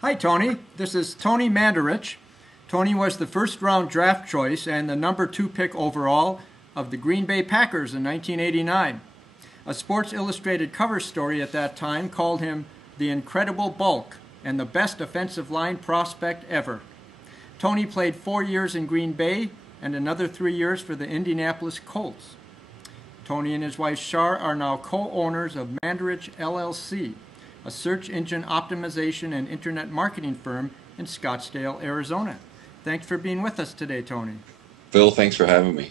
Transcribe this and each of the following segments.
Hi, Tony. This is Tony Mandarich. Tony was the first-round draft choice and the #2 pick overall of the Green Bay Packers in 1989. A Sports Illustrated cover story at that time called him the incredible bulk and the best offensive line prospect ever. Tony played 4 years in Green Bay and another 3 years for the Indianapolis Colts. Tony and his wife Shar are now co-owners of Mandarich LLC, a search engine optimization and internet marketing firm in Scottsdale, Arizona. Thanks for being with us today, Tony. Phil, thanks for having me.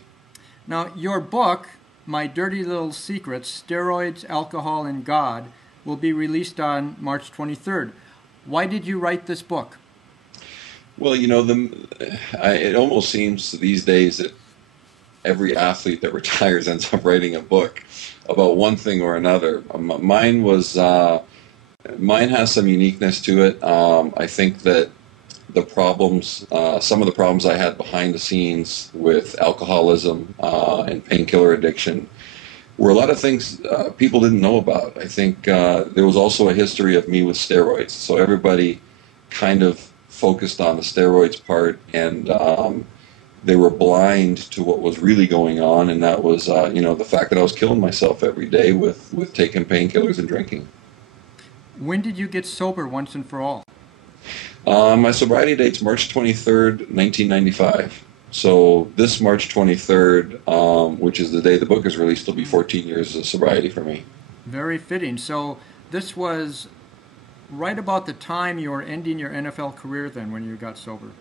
Now, your book, My Dirty Little Secrets, Steroids, Alcohol, and God, will be released on March 23rd. Why did you write this book? Well, you know, it almost seems these days that every athlete that retires ends up writing a book about one thing or another. Mine has some uniqueness to it. I think that the problems, some of the problems I had behind the scenes with alcoholism and painkiller addiction were a lot of things people didn't know about. I think there was also a history of me with steroids, so everybody kind of focused on the steroids part, and they were blind to what was really going on, and that was, the fact that I was killing myself every day with taking painkillers and drinking. When did you get sober once and for all? My sobriety date's March 23rd, 1995. So this March 23rd, which is the day the book is released, will be 14 years of sobriety for me. Very fitting. So this was right about the time you were ending your NFL career then when you got sober?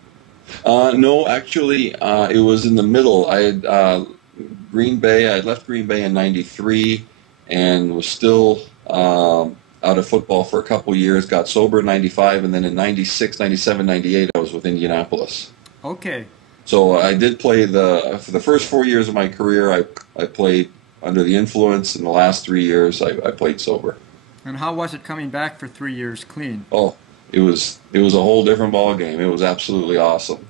No, actually, it was in the middle. I had left Green Bay in '93 and was still out of football for a couple years, got sober in '95, and then in '96, '97, '98, I was with Indianapolis. Okay. So I did play for the first 4 years of my career, I played under the influence, and the last 3 years I played sober. And how was it coming back for 3 years clean? Oh, it was a whole different ball game. It was absolutely awesome.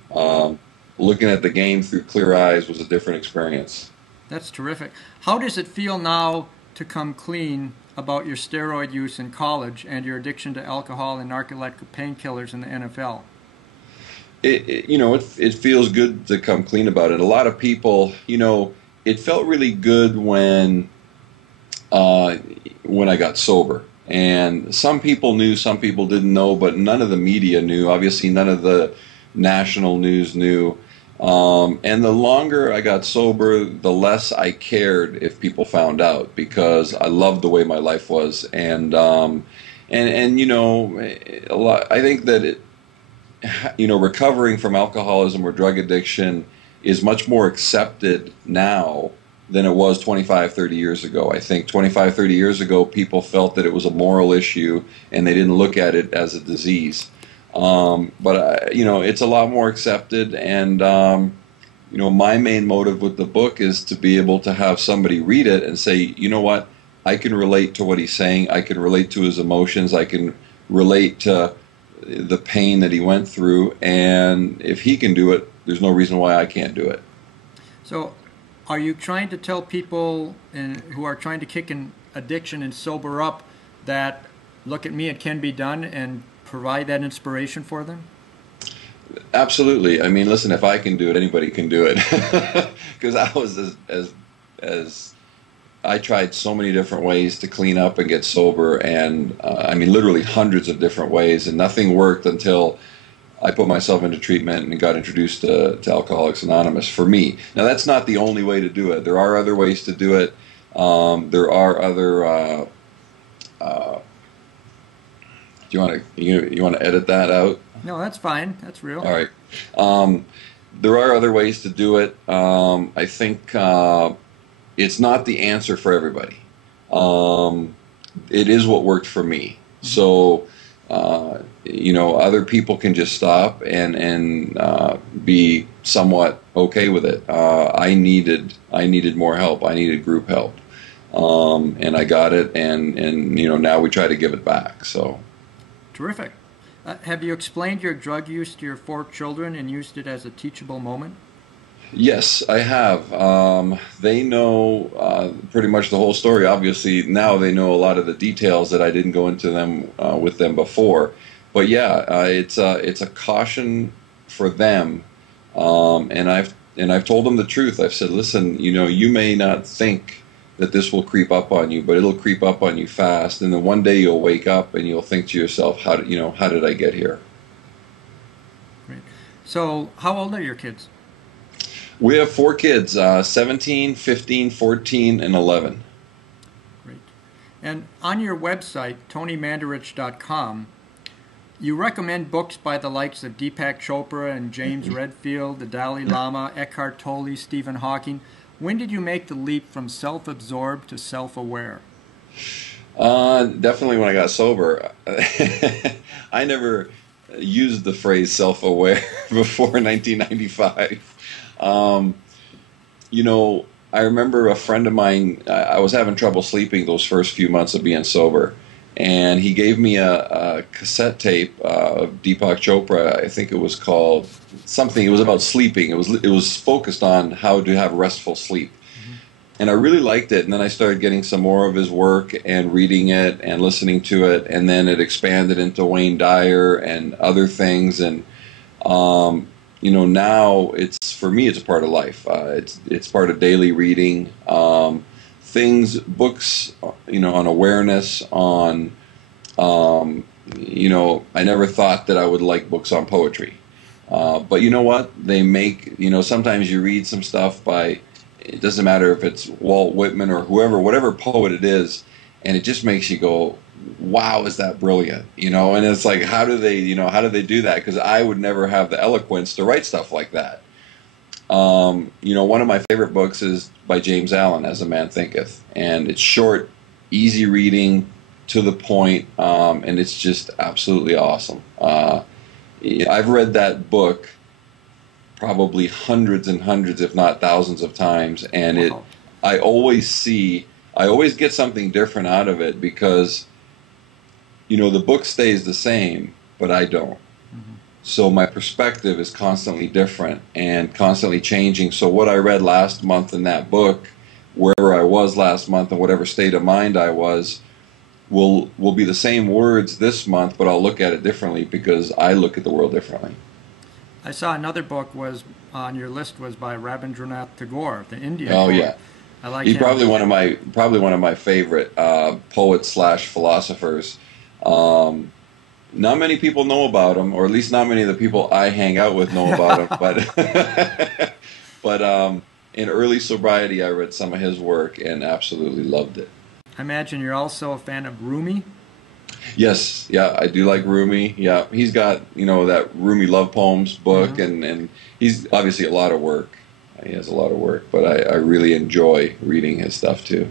Looking at the game through clear eyes was a different experience. That's terrific. How does it feel now to come clean about your steroid use in college and your addiction to alcohol and narcoleptic painkillers in the NFL? It feels good to come clean about it. A lot of people, it felt really good when I got sober. And some people knew, some people didn't know, but none of the media knew. Obviously, none of the national news knew. And the longer I got sober, the less I cared if people found out, because I loved the way my life was. And a lot. I think that recovering from alcoholism or drug addiction is much more accepted now than it was 25, 30 years ago. I think 25, 30 years ago, people felt that it was a moral issue and they didn't look at it as a disease. But it's a lot more accepted, and my main motive with the book is to be able to have somebody read it and say, you know what, I can relate to what he's saying, I can relate to his emotions, I can relate to the pain that he went through, and if he can do it, there's no reason why I can't do it. So are you trying to tell people who are trying to kick an addiction and sober up that, look at me, it can be done, and provide that inspiration for them? Absolutely. I mean, listen, if I can do it, anybody can do it. Because I was as I tried so many different ways to clean up and get sober, and literally hundreds of different ways, and nothing worked until I put myself into treatment and got introduced to Alcoholics Anonymous for me. Now, that's not the only way to do it. There are other ways to do it. There are other. Do you want to edit that out? No, that's fine. That's real. All right. There are other ways to do it. I think it's not the answer for everybody. It is what worked for me. So, other people can just stop and be somewhat okay with it. I needed more help. I needed group help, and I got it. And now we try to give it back. So. Terrific. Have you explained your drug use to your 4 children and used it as a teachable moment? Yes, I have. They know pretty much the whole story. Obviously, now they know a lot of the details that I didn't go into them with them before. But yeah, it's a caution for them, and I've told them the truth. I've said, listen, you may not think that this will creep up on you, but it'll creep up on you fast, and then one day you'll wake up and you'll think to yourself, how did I get here? Great. So, how old are your kids? We have 4 kids, 17, 15, 14, and 11. Great. And on your website, TonyMandarich.com, you recommend books by the likes of Deepak Chopra and James Redfield, the Dalai Lama, Eckhart Tolle, Stephen Hawking. When did you make the leap from self-absorbed to self-aware? Definitely when I got sober. I never used the phrase self-aware before 1995. I remember a friend of mine, I was having trouble sleeping those first few months of being sober, and he gave me a cassette tape of Deepak Chopra. I think it was called something. It was about sleeping. It was focused on how to have restful sleep. Mm-hmm. And I really liked it. And then I started getting some more of his work and reading it and listening to it. And then it expanded into Wayne Dyer and other things. And now for me, it's a part of life. It's part of daily reading. Books, on awareness, on, I never thought that I would like books on poetry. But you know what? They make, sometimes you read some stuff by, it doesn't matter if it's Walt Whitman or whatever poet it is, and it just makes you go, wow, is that brilliant? And it's like, how do they do that? Because I would never have the eloquence to write stuff like that. One of my favorite books is by James Allen, As a Man Thinketh, and it's short, easy reading, to the point, and it's just absolutely awesome. I've read that book probably hundreds and hundreds, if not thousands of times, and wow. I always get something different out of it because, the book stays the same, but I don't. So my perspective is constantly different and constantly changing. So what I read last month in that book, wherever I was last month and whatever state of mind I was, will be the same words this month, but I'll look at it differently because I look at the world differently. I saw another book was on your list was by Rabindranath Tagore, the Indian Oh poet. yeah, I like he's him. probably one of my favorite poets / philosophers. Not many people know about him, or at least not many of the people I hang out with know about him. But in early sobriety, I read some of his work and absolutely loved it. I imagine you're also a fan of Rumi. Yes, yeah, I do like Rumi. Yeah, he's got that Rumi Love Poems book, mm-hmm. and he's obviously a lot of work. He has a lot of work, but I really enjoy reading his stuff too.